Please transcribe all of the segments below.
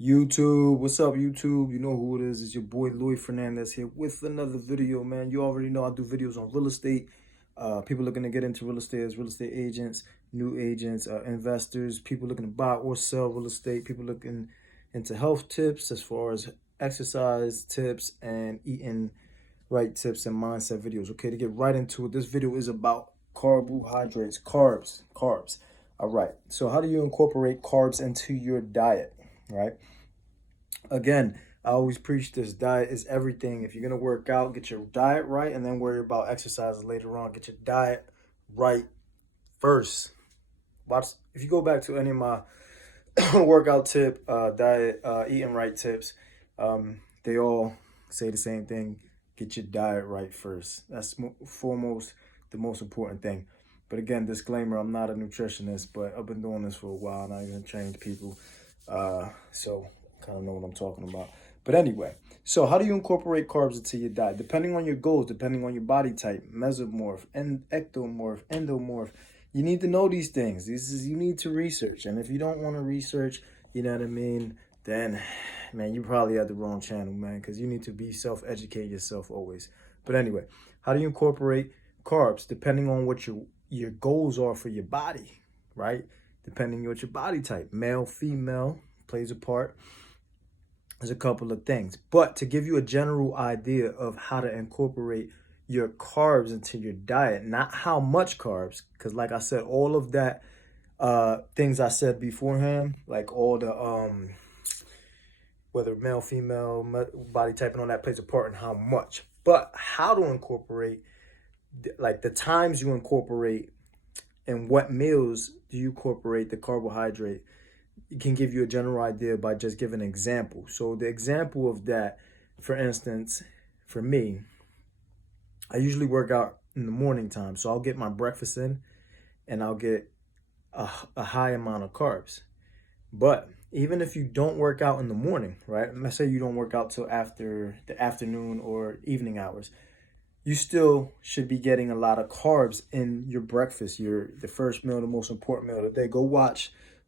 YouTube, what's up, YouTube? You know who it is. It's your boy Louis Fernandez here with another video, man. You already know I do videos on real estate. People looking to get into real estate as real estate agents, new agents, investors, people looking to buy or sell real estate, people looking into health tips as far as exercise tips and eating right tips and mindset videos. Okay, to get right into it, this video is about carbohydrates, carbs. All right, so how do you incorporate carbs into your diet, right? Again, I always preach this: diet is everything. If you're gonna work out, get your diet right and then worry about exercises later on. Get your diet right first. Watch, if you go back to any of my workout tip, diet, eating right tips, they all say the same thing: get your diet right first. That's foremost, the most important thing. But again, disclaimer, I'm not a nutritionist, but I've been doing this for a while and I even trained people. So kind of know what I'm talking about. But anyway, so how do you incorporate carbs into your diet? Depending on your goals, depending on your body type, mesomorph, and ectomorph, endomorph. You need to know these things. You need to research. And if you don't want to research, you know what I mean, then man, you probably at the wrong channel, man, because you need to be self-educate yourself always. But anyway, how do you incorporate carbs? Depending on what your goals are for your body, right? Depending on what your body type, male, female, plays a part. There's a couple of things. But to give you a general idea of how to incorporate your carbs into your diet, not how much carbs, because like I said, all of that things I said beforehand, like all the whether male, female, body type and all that plays a part in how much. But how to incorporate, like the times you incorporate and what meals do you incorporate the carbohydrate, it can give you a general idea by just giving an example. So the example of that, for instance, for me, I usually work out in the morning time. So I'll get my breakfast in and I'll get a high amount of carbs. But even if you don't work out in the morning, right? Let's say you don't work out till after the afternoon or evening hours, you still should be getting a lot of carbs in your breakfast, the first meal, the most important meal of the day.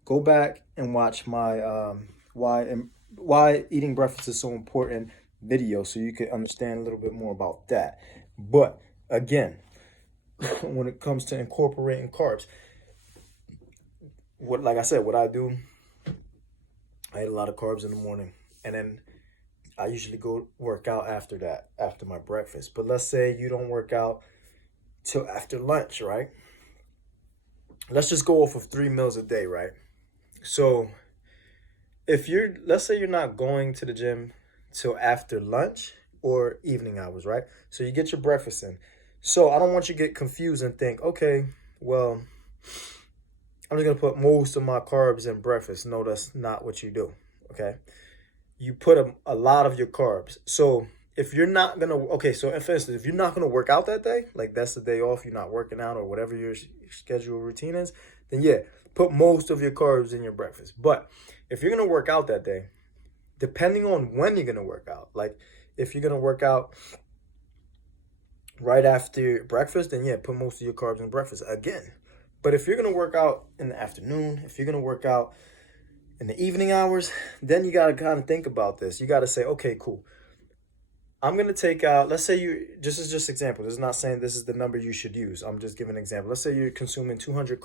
Go back and watch my why eating breakfast is so important video, so you can understand a little bit more about that. But again, when it comes to incorporating carbs, like I said, what I do, I eat a lot of carbs in the morning, and then I usually go work out after that, after my breakfast. But let's say you don't work out till after lunch, right? Let's just go off of 3 meals a day, right? So let's say you're not going to the gym till after lunch or evening hours, right? So you get your breakfast in. So I don't want you to get confused and think, okay, well, I'm just gonna put most of my carbs in breakfast. No, that's not what you do, okay? You put a lot of your carbs. So if you're not gonna, okay, so for instance, if you're not gonna work out that day, like that's the day off, you're not working out or whatever your schedule routine is, then yeah, put most of your carbs in your breakfast. But if you're gonna work out that day, depending on when you're gonna work out, like if you're gonna work out right after breakfast, then yeah, put most of your carbs in breakfast again. But if you're gonna work out in the afternoon, if you're gonna work out in the evening hours, then you gotta kind of think about this. You gotta say, okay, cool. I'm gonna take out, let's say just example. This is not saying this is the number you should use. I'm just giving an example. Let's say you're consuming 200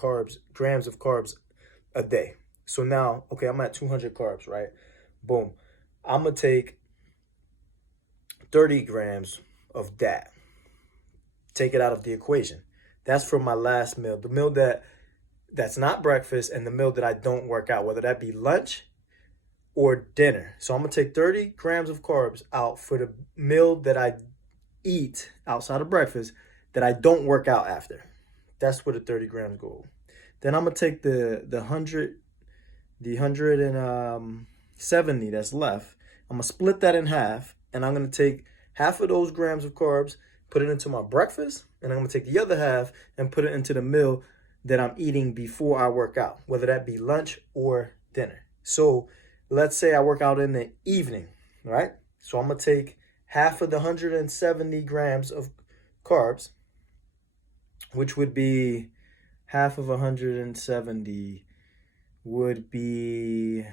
grams of carbs a day. So now, okay, I'm at 200 carbs, right? Boom. I'm gonna take 30 grams of that. Take it out of the equation. That's for my last meal, the meal that's not breakfast, and the meal that I don't work out, whether that be lunch or dinner. So I'm gonna take 30 grams of carbs out for the meal that I eat outside of breakfast that I don't work out after. That's where the 30 grams go. Then I'm gonna take the 170 that's left. I'm gonna split that in half, and I'm gonna take half of those grams of carbs, put it into my breakfast, and I'm gonna take the other half and put it into the meal that I'm eating before I work out, whether that be lunch or dinner. So let's say I work out in the evening, right? So I'm gonna take half of the 170 grams of carbs, which would be half of 170 would be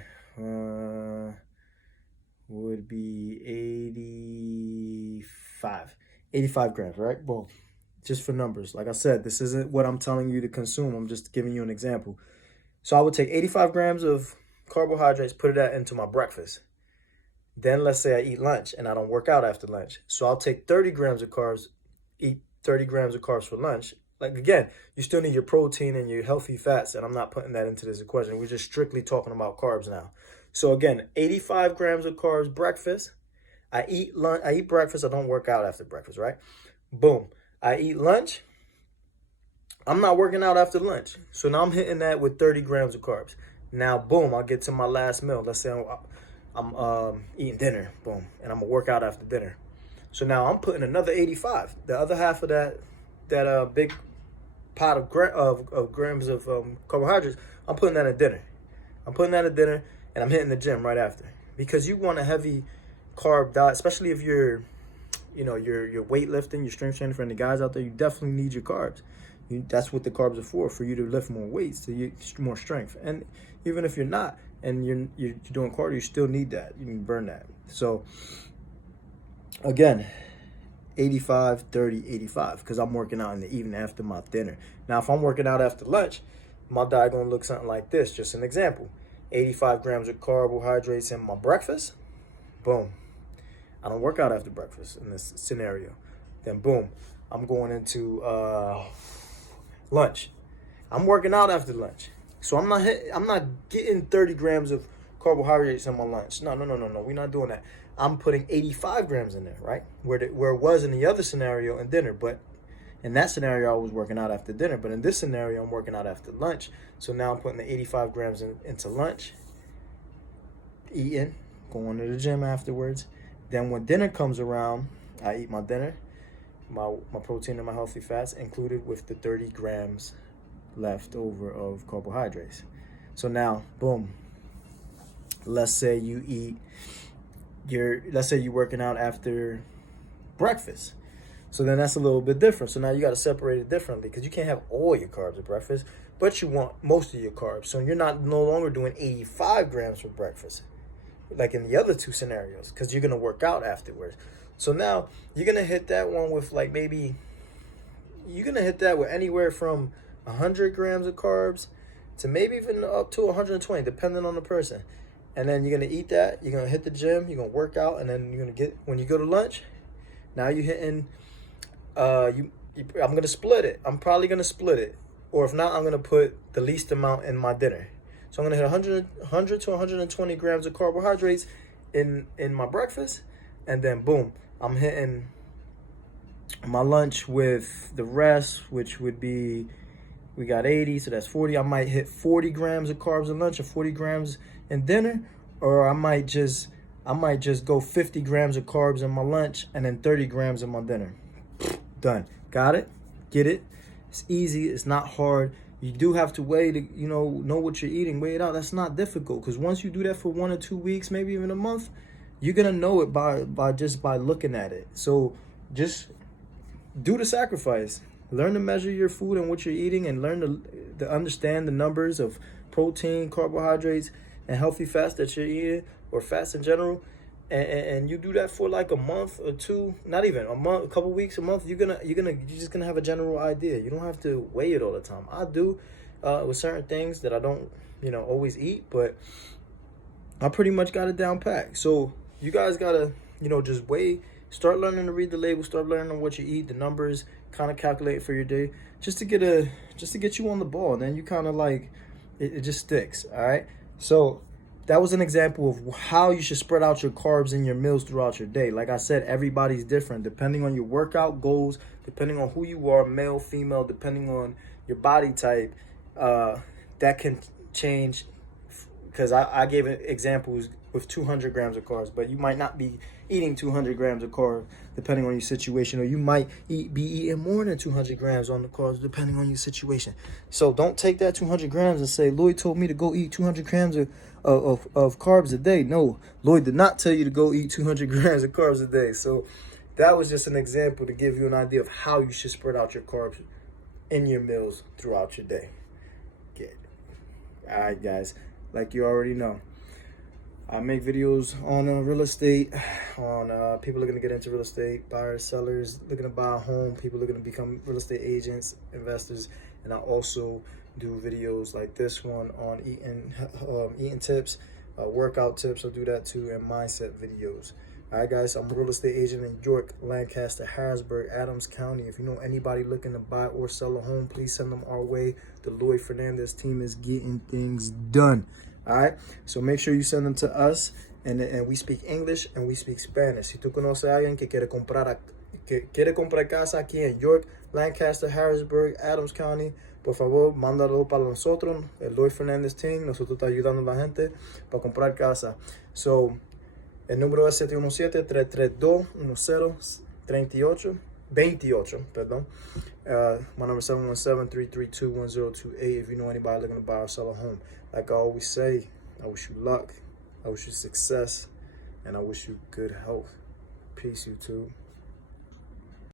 85 grams, right? Boom. Just for numbers. Like I said, this isn't what I'm telling you to consume. I'm just giving you an example. So I would take 85 grams of carbohydrates, put that into my breakfast. Then let's say I eat lunch and I don't work out after lunch. So I'll take 30 grams of carbs, eat 30 grams of carbs for lunch. Like, again, you still need your protein and your healthy fats, and I'm not putting that into this equation. We're just strictly talking about carbs now. So again, 85 grams of carbs breakfast. I eat breakfast. I don't work out after breakfast, right? Boom. I eat lunch. I'm not working out after lunch. So now I'm hitting that with 30 grams of carbs. Now, boom, I'll get to my last meal. Let's say I'm eating dinner, boom, and I'm gonna work out after dinner. So now I'm putting another 85. The other half of that big pot of grams of carbohydrates, I'm putting that at dinner. And I'm hitting the gym right after, because you want a heavy carb diet, especially if you're weightlifting, you're strength training. For any guys out there, you definitely need your carbs. That's what the carbs are for you to lift more weights, to get more strength. And even if you're not, and you're doing cardio, you still need that. You can burn that. So again, 85, 30, 85, because I'm working out in the evening after my dinner. Now, if I'm working out after lunch, my diet gonna look something like this. Just an example: 85 grams of carbohydrates in my breakfast. Boom. I don't work out after breakfast in this scenario. Then boom, I'm going into lunch. I'm working out after lunch. So I'm not getting 30 grams of carbohydrates in my lunch. No. We're not doing that. I'm putting 85 grams in there, right? Where it was in the other scenario in dinner. But in that scenario, I was working out after dinner. But in this scenario, I'm working out after lunch. So now I'm putting the 85 grams into lunch, eating, going to the gym afterwards. Then when dinner comes around, I eat my dinner, my protein and my healthy fats, included with the 30 grams left over of carbohydrates. So now, boom, let's say you're working out after breakfast. So then that's a little bit different. So now you got to separate it differently, because you can't have all your carbs at breakfast, but you want most of your carbs. So you're no longer doing 85 grams for breakfast, like in the other two scenarios, because you're going to work out afterwards. So now you're going to hit that one with you're going to hit that with anywhere from 100 grams of carbs to maybe even up to 120, depending on the person. And then you're going to eat that. You're going to hit the gym. You're going to work out. And then you're going to when you go to lunch, now you're hitting, I'm going to split it. I'm probably going to split it. Or if not, I'm going to put the least amount in my dinner. So I'm going to hit 100 to 120 grams of carbohydrates in my breakfast. And then, boom, I'm hitting my lunch with the rest, which would be, we got 80, so that's 40. I might hit 40 grams of carbs in lunch or 40 grams in dinner. Or I might just go 50 grams of carbs in my lunch and then 30 grams in my dinner. Done. Got it? Get it? It's easy. It's not hard. You do have to weigh to, know what you're eating, weigh it out. That's not difficult, because once you do that for 1 or 2 weeks, maybe even a month, you're going to know it by looking at it. So just do the sacrifice. Learn to measure your food and what you're eating, and learn to understand the numbers of protein, carbohydrates, and healthy fats that you're eating, or fats in general. And you do that for like a month or two, not even a month, a couple weeks, a month. You're just gonna have a general idea. You don't have to weigh it all the time. I do with certain things that I don't always eat, but I pretty much got it down packed. So you guys gotta just weigh, start learning to read the label, start learning what you eat, the numbers, kind of calculate for your day, just to get you on the ball. And then you kind of it just sticks. All right. So that was an example of how you should spread out your carbs in your meals throughout your day. Like I said, everybody's different depending on your workout goals, depending on who you are, male, female, depending on your body type. That can change, because I gave examples with 200 grams of carbs, but you might not be eating 200 grams of carbs depending on your situation, or you might be eating more than 200 grams on the carbs depending on your situation. So don't take that 200 grams and say, Lloyd told me to go eat 200 grams of carbs a day. No, Lloyd did not tell you to go eat 200 grams of carbs a day. So that was just an example to give you an idea of how you should spread out your carbs in your meals throughout your day. All right, guys, like you already know, I make videos on real estate, on people looking to get into real estate, buyers, sellers, looking to buy a home, people looking to become real estate agents, investors, and I also do videos like this one on eating tips, workout tips. I'll do that too, and mindset videos. All right, guys, I'm a real estate agent in York, Lancaster, Harrisburg, Adams County. If you know anybody looking to buy or sell a home, please send them our way. The Lloyd Fernandez team is getting things done. All right, so make sure you send them to us, and we speak English and we speak Spanish. Si tú conoces a alguien que quiere comprar casa aquí en York, Lancaster, Harrisburg, Adams County, por favor, mándalo para nosotros, el Lloyd Fernandez Team. Nosotros está ayudando a la gente para comprar casa. So, el número es 717-332-1028, perdón. My number is 717-332-1028 if you know anybody looking to buy or sell a home. Like I always say, I wish you luck, I wish you success, and I wish you good health. Peace, YouTube.